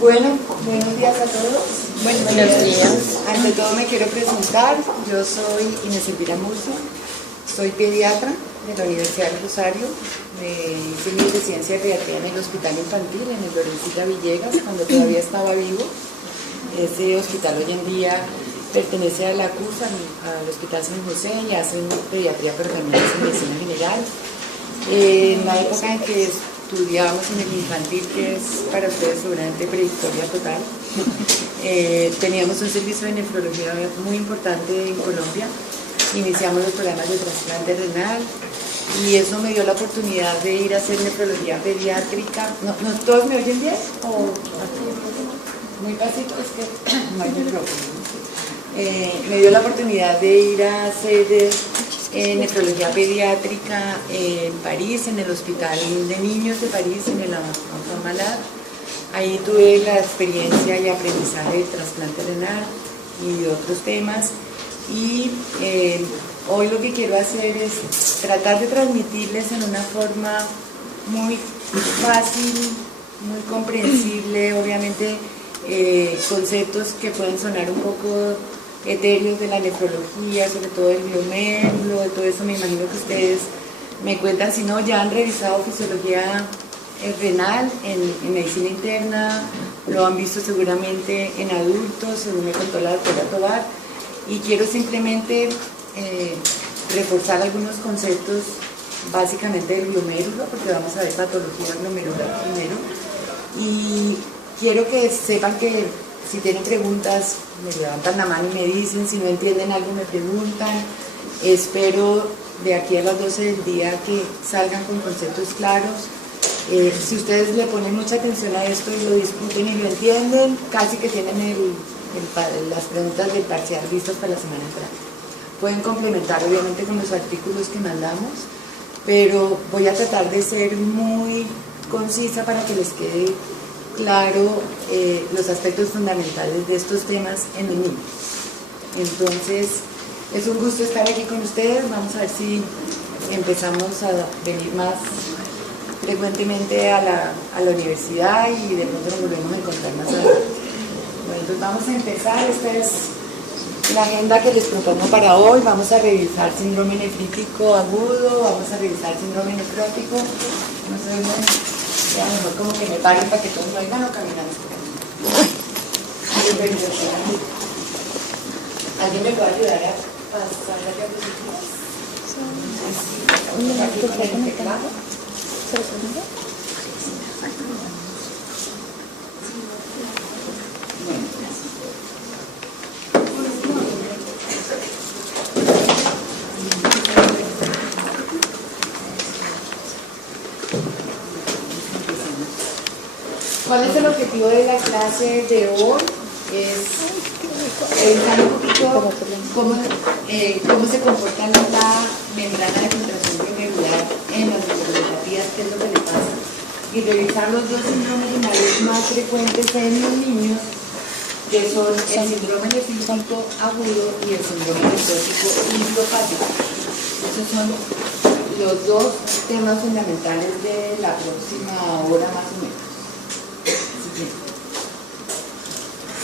Bueno, buenos días a todos. Buenos días. Ante todo me quiero presentar. Yo soy Inés Elvira Murcia, soy pediatra de la Universidad del Rosario. Hice mi residencia de pediatría en el Hospital Infantil, en el Lorencita Villegas, cuando todavía estaba vivo. Ese hospital hoy en día pertenece a la CUS, al Hospital San José, y hacen pediatría, pero también hacen medicina general. En la época en que estudiábamos en el infantil, que es para ustedes seguramente prehistoria total, teníamos un servicio de nefrología muy importante en Colombia. Iniciamos los programas de trasplante renal y eso me dio la oportunidad de ir a hacer nefrología pediátrica. ¿No todos me oyen bien? ¿O muy pasito? Es que no hay micrófono. Me dio la oportunidad de ir a hacer nefrología pediátrica en París, en el Hospital de Niños de París, en el Enfant Malade. Ahí tuve la experiencia y aprendizaje de trasplante renal y de otros temas. Y hoy lo que quiero hacer es tratar de transmitirles en una forma muy fácil, muy comprensible, obviamente conceptos que pueden sonar un poco etéreos de la nefrología, sobre todo el biomédulo, de todo eso. Me imagino que ustedes me cuentan, si no, ya han revisado fisiología renal en medicina interna, lo han visto seguramente en adultos, según me contó la doctora Tobar, y quiero simplemente reforzar algunos conceptos básicamente del biomédulo, porque vamos a ver patología glomerular primero, y quiero que sepan que si tienen preguntas, me levantan la mano y me dicen. Si no entienden algo, me preguntan. Espero de aquí a las 12 del día que salgan con conceptos claros. Si ustedes le ponen mucha atención a esto y lo discuten y lo entienden, casi que tienen las preguntas del parcial listas para la semana entrante. Pueden complementar obviamente con los artículos que mandamos, pero voy a tratar de ser muy concisa para que les quede claro los aspectos fundamentales de estos temas en el niño. Entonces, es un gusto estar aquí con ustedes. Vamos a ver si empezamos a venir más frecuentemente a la universidad y de pronto nos volvemos a encontrar más adelante. Bueno, entonces vamos a empezar. Esta es la agenda que les propongo para hoy. Vamos a revisar síndrome nefrítico agudo, vamos a revisar síndrome nefrótico. No sé, a lo mejor como que me paren para que todos me oigan o caminamos por aquí. ¿Alguien me puede ayudar a pasar la diapositiva? Aquí con el teclado. ¿Cuál es el objetivo de la clase de hoy? Es revisar un poquito cómo se comporta la membrana de filtración glomerular en las nefropatías, qué es lo que le pasa, y revisar los dos síndromes renales más frecuentes en los niños, que son el síndrome nefrítico agudo y el síndrome nefrótico idiopático. Esos son los dos temas fundamentales de la próxima hora más o menos.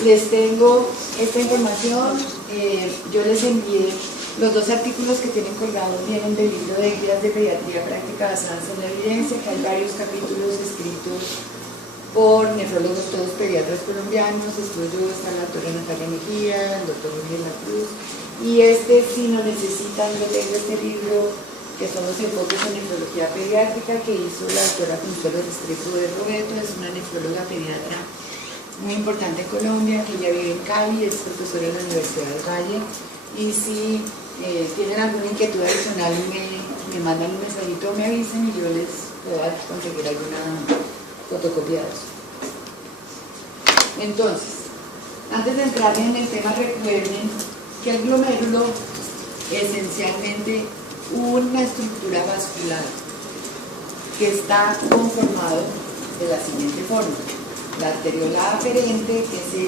Les tengo esta información. Yo les envié los dos artículos que tienen colgados, vienen del libro de guías de pediatría práctica basadas en la evidencia, que hay varios capítulos escritos por nefrólogos, todos pediatras colombianos. Estoy yo, está la doctora Natalia Mejía, el doctor Jorge La Cruz, y si no necesitan, yo tengo este libro que son los enfoques en nefrología pediátrica, que hizo la doctora Consuelo Restrepo de Roberto. Es una nefróloga pediatra muy importante en Colombia, que ya vive en Cali, es profesora de la Universidad del Valle, y si tienen alguna inquietud adicional me mandan un mensajito, me avisen y yo les puedo conseguir alguna fotocopia de eso. Entonces, antes de entrar en el tema, recuerden que el glomérulo es esencialmente una estructura vascular que está conformado de la siguiente forma: la arteriola aferente, que se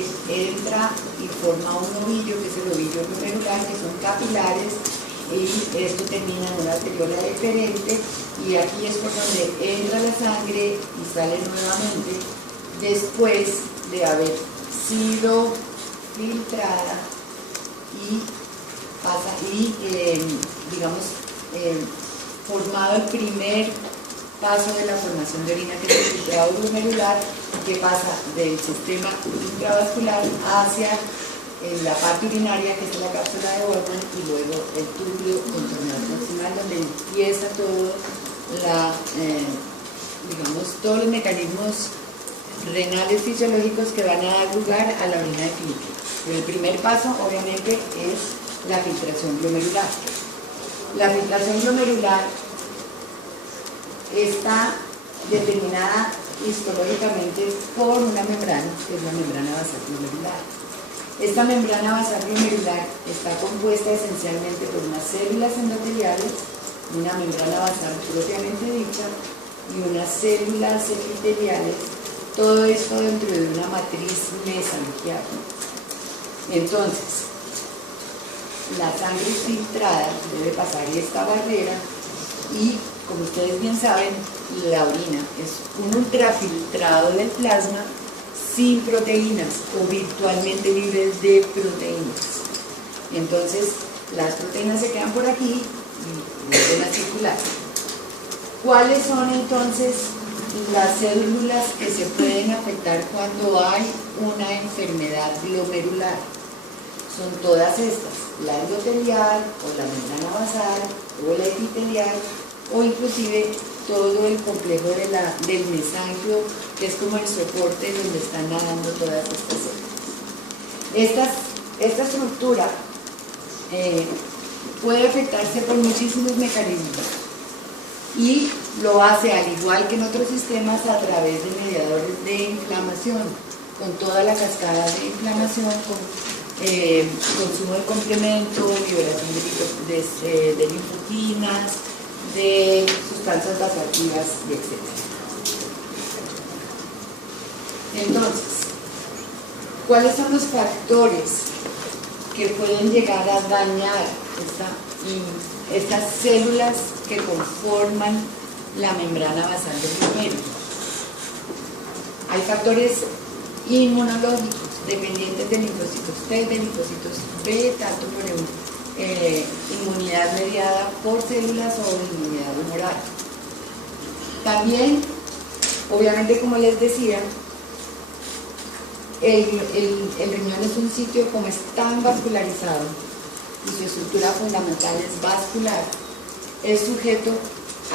entra y forma un ovillo, que es el ovillo glomerular, que son capilares, y esto termina en una arteriola deferente, y aquí es por donde entra la sangre y sale nuevamente después de haber sido filtrada y pasa formado el primer paso de la formación de orina, que es el filtrado glomerular, que pasa del sistema intravascular hacia la parte urinaria, que es la cápsula de Bowman, y luego el túbulo contorneal proximal, donde empieza todos los mecanismos renales fisiológicos que van a dar lugar a la orina definitiva. Pero el primer paso, obviamente, es la filtración glomerular. La filtración glomerular está determinada histológicamente por una membrana, que es la membrana basal glomerular. Esta membrana basal glomerular está compuesta esencialmente por unas células endoteliales, una membrana basal propiamente dicha y unas células epiteliales, todo esto dentro de una matriz mesangial. Entonces, la sangre filtrada debe pasar esta barrera y, como ustedes bien saben, la orina es un ultrafiltrado del plasma sin proteínas o virtualmente libres de proteínas. Entonces, las proteínas se quedan por aquí y vuelven a circular. ¿Cuáles son entonces las células que se pueden afectar cuando hay una enfermedad glomerular? Son todas estas, la endotelial o la membrana basal o la epitelial, o inclusive todo el complejo del mesanquio, que es como el soporte donde están nadando todas estas células. Esta estructura puede afectarse por muchísimos mecanismos y lo hace, al igual que en otros sistemas, a través de mediadores de inflamación, con toda la cascada de inflamación, con consumo de complemento, liberación de linfoquinas, de sustancias vasoactivas, etc. Entonces, ¿cuáles son los factores que pueden llegar a dañar estas células que conforman la membrana basal del glomérulo? Hay factores inmunológicos dependientes de linfocitos T, de linfocitos B, tanto por inmunidad mediada por células o inmunidad humoral. También, obviamente, como les decía, el riñón es un sitio, como es tan vascularizado y su estructura fundamental es vascular, es sujeto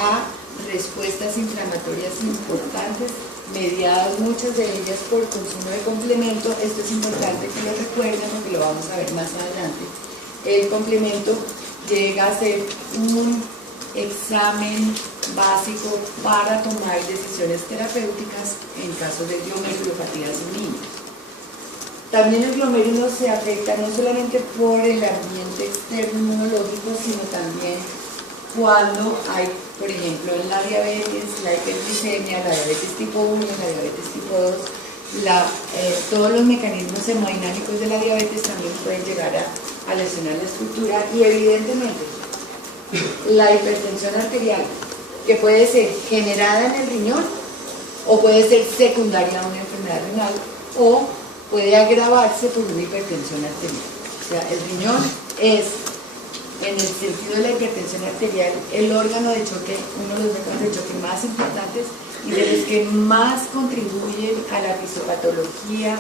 a respuestas inflamatorias importantes, mediadas muchas de ellas por consumo de complemento. Esto es importante que lo recuerden porque lo vamos a ver más adelante. El complemento llega a ser un examen básico para tomar decisiones terapéuticas en casos de glomerulopatías en niños. También el glomérulo se afecta no solamente por el ambiente externo inmunológico, sino también cuando hay, por ejemplo, en la diabetes, la hiperglicemia, la diabetes tipo 1, la diabetes tipo 2, todos los mecanismos hemodinámicos de la diabetes también pueden llegar a lesionar la estructura, y evidentemente la hipertensión arterial, que puede ser generada en el riñón o puede ser secundaria a una enfermedad renal, o puede agravarse por una hipertensión arterial. O sea, el riñón es, en el sentido de la hipertensión arterial, el órgano de choque, uno de los órganos de choque más importantes y de los que más contribuyen a la fisiopatología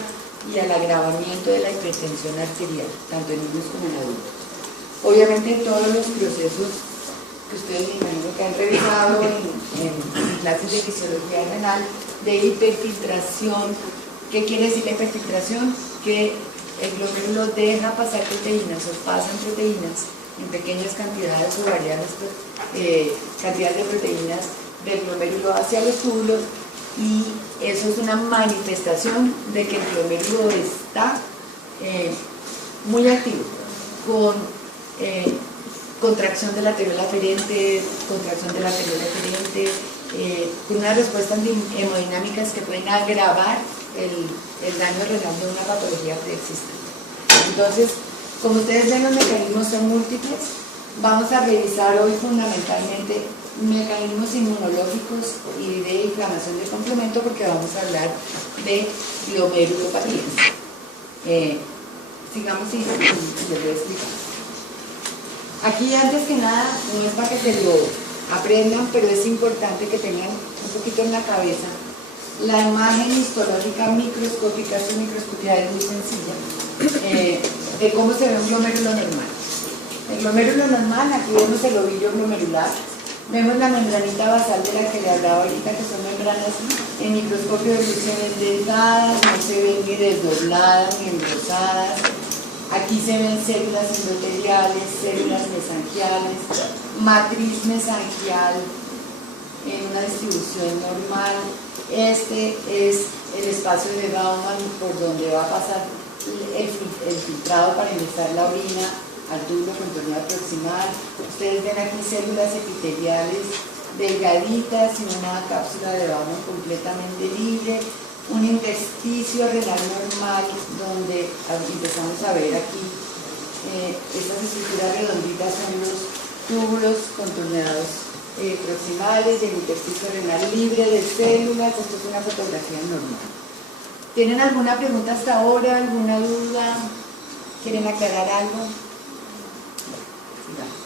y al agravamiento de la hipertensión arterial, tanto en niños como en adultos. Obviamente todos los procesos que ustedes me imagino que han revisado en clases de fisiología renal, de hiperfiltración. ¿Qué quiere decir la hiperfiltración? Que el glómerulo deja pasar proteínas o pasan proteínas en pequeñas cantidades o variadas cantidades de proteínas del glomérulo hacia los túbulos, y eso es una manifestación de que el glomérulo está muy activo, con contracción de la arteriola aferente, con unas respuestas hemodinámicas que pueden agravar el daño renal de una patología preexistente. Entonces, como ustedes ven, los mecanismos son múltiples, Vamos a revisar hoy fundamentalmente mecanismos inmunológicos y de inflamación del complemento, porque vamos a hablar de glomerulopatías. Sigamos y les voy a explicar. Aquí, antes que nada, no es para que se lo aprendan, pero es importante que tengan un poquito en la cabeza la imagen histológica microscópica. Esta microscopía es muy sencilla, de cómo se ve un glomérulo normal. El glomérulo normal, aquí vemos el ovillo glomerular, vemos la membranita basal de la que le hablaba ahorita, que son membranas en microscopio de luces delgadas, no se ven ni desdobladas ni engrosadas. Aquí se ven células endoteliales, células mesangiales, matriz mesangial en una distribución normal. Este es el espacio de Bowman por donde va a pasar el filtrado para ingresar la orina al túbulo contorneado proximal. Ustedes ven aquí células epiteliales delgaditas y una cápsula de Bowman completamente libre. Un intersticio renal normal donde empezamos a ver aquí estas estructuras redonditas son los túbulos contorneados proximales, y el intersticio renal libre de células. Esto es una fotografía normal. ¿Tienen alguna pregunta hasta ahora? ¿Alguna duda? ¿Quieren aclarar algo? Sigamos.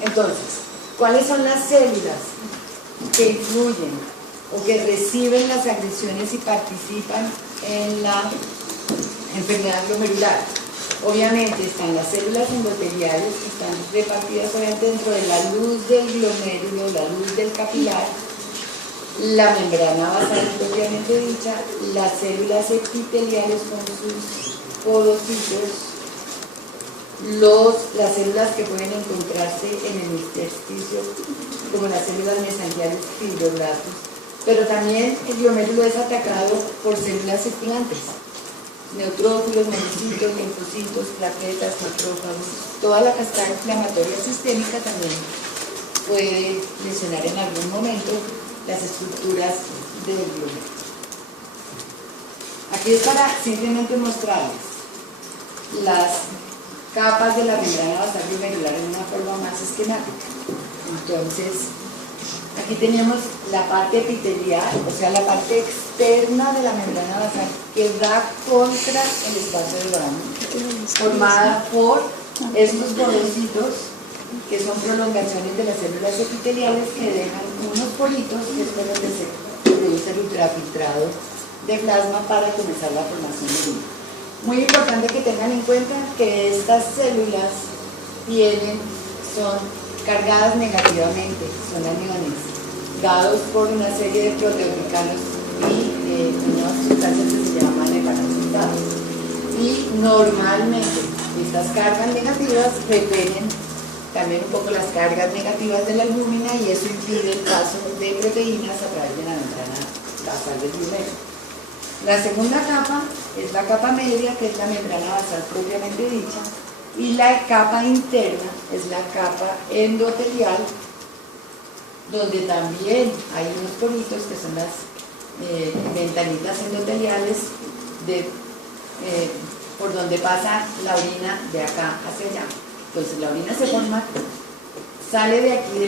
Entonces, ¿cuáles son las células que influyen o que reciben las agresiones y participan en la enfermedad glomerular? Obviamente están las células endoteliales, que están repartidas obviamente dentro de la luz del glomérulo, la luz del capilar, la membrana basal propiamente dicha, las células epiteliales con sus podocitos, las células que pueden encontrarse en el intersticio, como las células mesangiales, fibroblastos. Pero también el glomérulo es atacado por células circulantes, neutrófilos, monocitos, linfocitos, plaquetas, macrófagos. Toda la cascada inflamatoria sistémica también puede lesionar en algún momento las estructuras del glomérulo. Aquí es para simplemente mostrarles las capas de la membrana basal glomerular en una forma más esquemática. Entonces, aquí tenemos la parte epitelial, o sea, la parte externa de la membrana basal que da contra el espacio de Bowman, formada por estos podocitos que son prolongaciones de las células epiteliales que dejan unos poritos, que es por donde se produce el ultrafiltrado de plasma para comenzar la formación de orina. Muy importante que tengan en cuenta que estas células son cargadas negativamente, son aniones, dados por una serie de proteoglicanos y unas sustancias que se llaman hepatocytados. Y normalmente estas cargas negativas repelen también un poco las cargas negativas de la albúmina, y eso impide el paso de proteínas a través de la membrana basal del glomérulo. La segunda capa es la capa media, que es la membrana basal propiamente dicha, y la capa interna es la capa endotelial, donde también hay unos poritos que son las ventanitas endoteliales por donde pasa la orina de acá hacia allá. Entonces la orina se forma, sale de aquí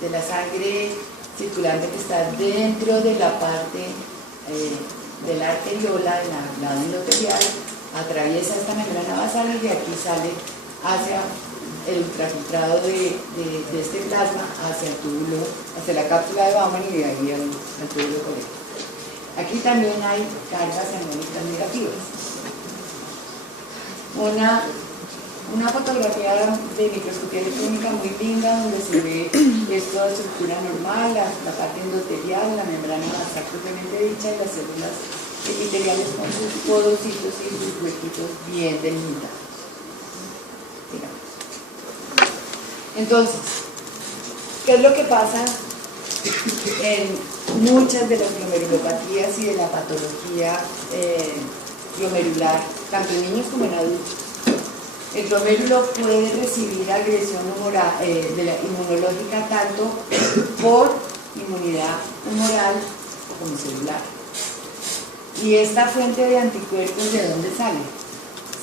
de la sangre circulante que está dentro de la parte de la arteriola, del lado endotelial, atraviesa esta membrana basal y de aquí sale hacia el ultrafiltrado de este plasma hacia el túbulo, hacia la cápsula de Bowman, y de ahí al túbulo colector. Aquí también hay cargas aniónicas negativas. Una fotografía de microscopía electrónica muy linda, donde se ve esta estructura normal, la parte endotelial, la membrana basal propiamente dicha, y las células epiteliales con sus podocitos y sus huequitos bien delimitados. Digamos. Entonces, ¿qué es lo que pasa en muchas de las glomerulopatías y de la patología glomerular, tanto en niños como en adultos? El glomérulo puede recibir agresión inmunológica tanto por inmunidad humoral como celular. ¿Y esta fuente de anticuerpos de dónde sale?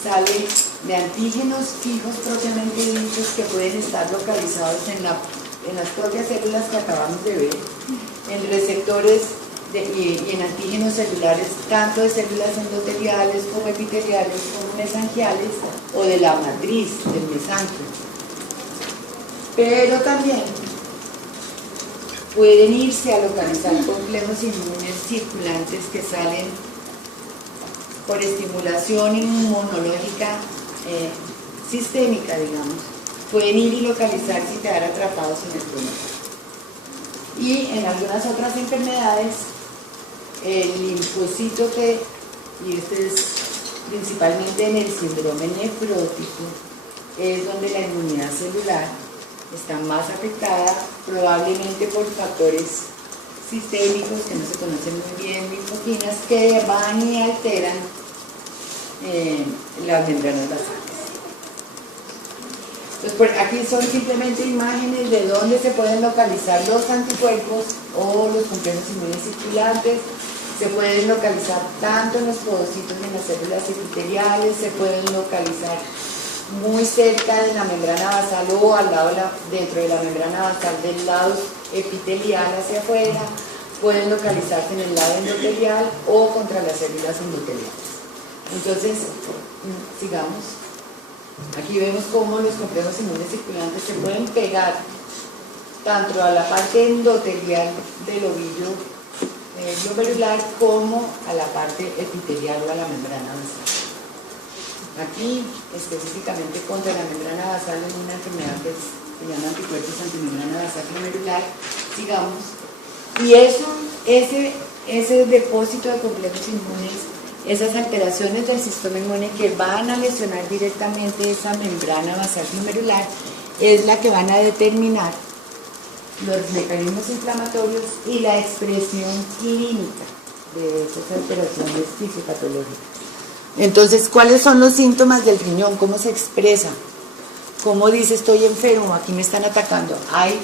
Sale de antígenos fijos propiamente dichos que pueden estar localizados en las propias células que acabamos de ver, en receptores y en antígenos celulares, tanto de células endoteliales como epiteliales, como mesangiales, o de la matriz del mesanquio. Pero también pueden irse a localizar complejos inmunes circulantes que salen por estimulación inmunológica sistémica, digamos. Pueden ir y localizarse y quedar atrapados en el tumor. Y en algunas otras enfermedades, el linfocito T, y este es principalmente en el síndrome nefrótico, es donde la inmunidad celular está más afectada, probablemente por factores sistémicos que no se conocen muy bien, linfoquinas, que van y alteran las membranas basales. Entonces, aquí son simplemente imágenes de dónde se pueden localizar los anticuerpos o los complejos inmunes circulantes. Se pueden localizar tanto en los podocitos y en las células epiteliales, se pueden localizar muy cerca de la membrana basal o al lado dentro de la membrana basal del lado epitelial hacia afuera, pueden localizarse en el lado endotelial o contra las células endoteliales. Entonces, sigamos. Aquí vemos cómo los complejos inmunes circulantes se pueden pegar tanto a la parte endotelial del ovillo glomerular como a la parte epitelial o a la membrana basal. Aquí, específicamente contra la membrana basal, en una enfermedad que se llama anticuerpos antimembrana basal glomerular, sigamos. Y ese depósito de complejos inmunes, esas alteraciones del sistema inmune que van a lesionar directamente esa membrana basal glomerular, es la que van a determinar los mecanismos inflamatorios y la expresión clínica de esas alteraciones fisiopatológicas. Entonces, ¿cuáles son los síntomas del riñón? ¿Cómo se expresa? ¿Cómo dice estoy enfermo? Aquí me están atacando. Hay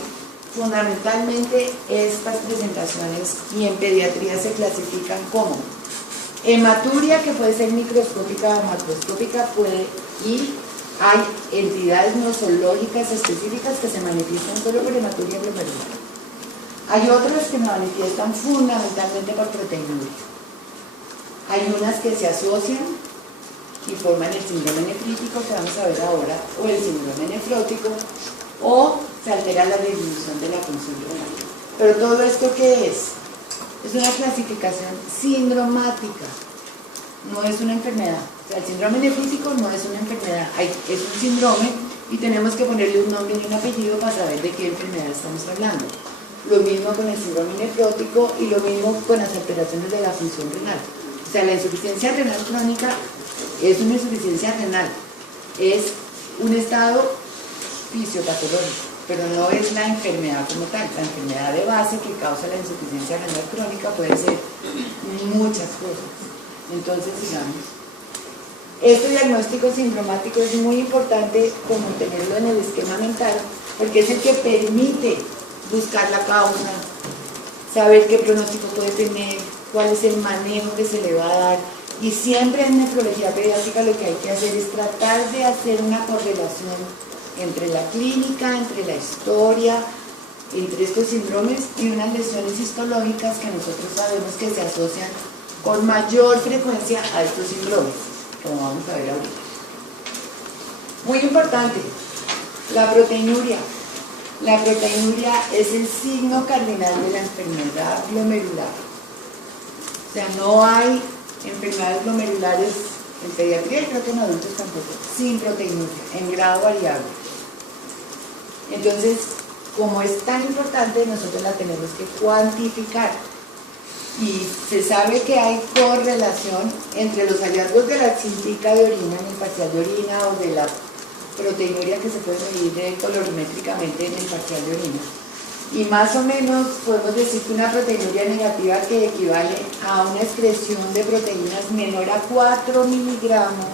fundamentalmente estas presentaciones y en pediatría se clasifican como hematuria, que puede ser microscópica o macroscópica, y hay entidades nosológicas específicas que se manifiestan solo por hematuria glomerular. Hay otras que se manifiestan fundamentalmente por proteinuria. Hay unas que se asocian y forman el síndrome nefrítico, que vamos a ver ahora, o el síndrome nefrótico, o se altera la disminución de la función renal. Pero todo esto, ¿qué es? Es una clasificación sindromática, no es una enfermedad. O sea, el síndrome nefrítico no es una enfermedad, es un síndrome y tenemos que ponerle un nombre y un apellido para saber de qué enfermedad estamos hablando. Lo mismo con el síndrome nefrótico y lo mismo con las alteraciones de la función renal. O sea, la insuficiencia renal crónica es una insuficiencia renal, es un estado fisiopatológico, pero no es la enfermedad como tal. La enfermedad de base que causa la insuficiencia renal crónica puede ser muchas cosas. Entonces, digamos, este diagnóstico sindromático es muy importante como tenerlo en el esquema mental, porque es el que permite buscar la causa, saber qué pronóstico puede tener, cuál es el manejo que se le va a dar. Y siempre en nefrología pediátrica lo que hay que hacer es tratar de hacer una correlación entre la clínica, entre la historia, entre estos síndromes y unas lesiones histológicas que nosotros sabemos que se asocian con mayor frecuencia a estos síndromes, como vamos a ver ahorita. Muy importante, la proteinuria. La proteinuria es el signo cardinal de la enfermedad glomerular. O sea, no hay enfermedades glomerulares en pediatría y creo que en adultos tampoco, sin proteinuria, en grado variable. Entonces, como es tan importante, nosotros la tenemos que cuantificar. Y se sabe que hay correlación entre los hallazgos de la cintica de orina en el parcial de orina o de la proteinuria que se puede medir colorimétricamente en el parcial de orina. Y más o menos podemos decir que una proteinuria negativa que equivale a una excreción de proteínas menor a 4 miligramos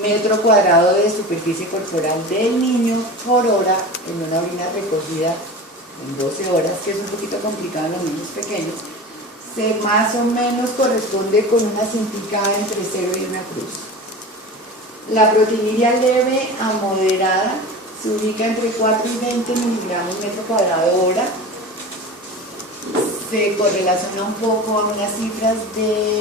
metro cuadrado de superficie corporal del niño por hora en una orina recogida en 12 horas, que es un poquito complicado en los niños pequeños, se más o menos corresponde con una cintica entre 0 y una cruz. La proteinuria leve a moderada se ubica entre 4 y 20 miligramos metro cuadrado hora. Se correlaciona un poco a unas cifras de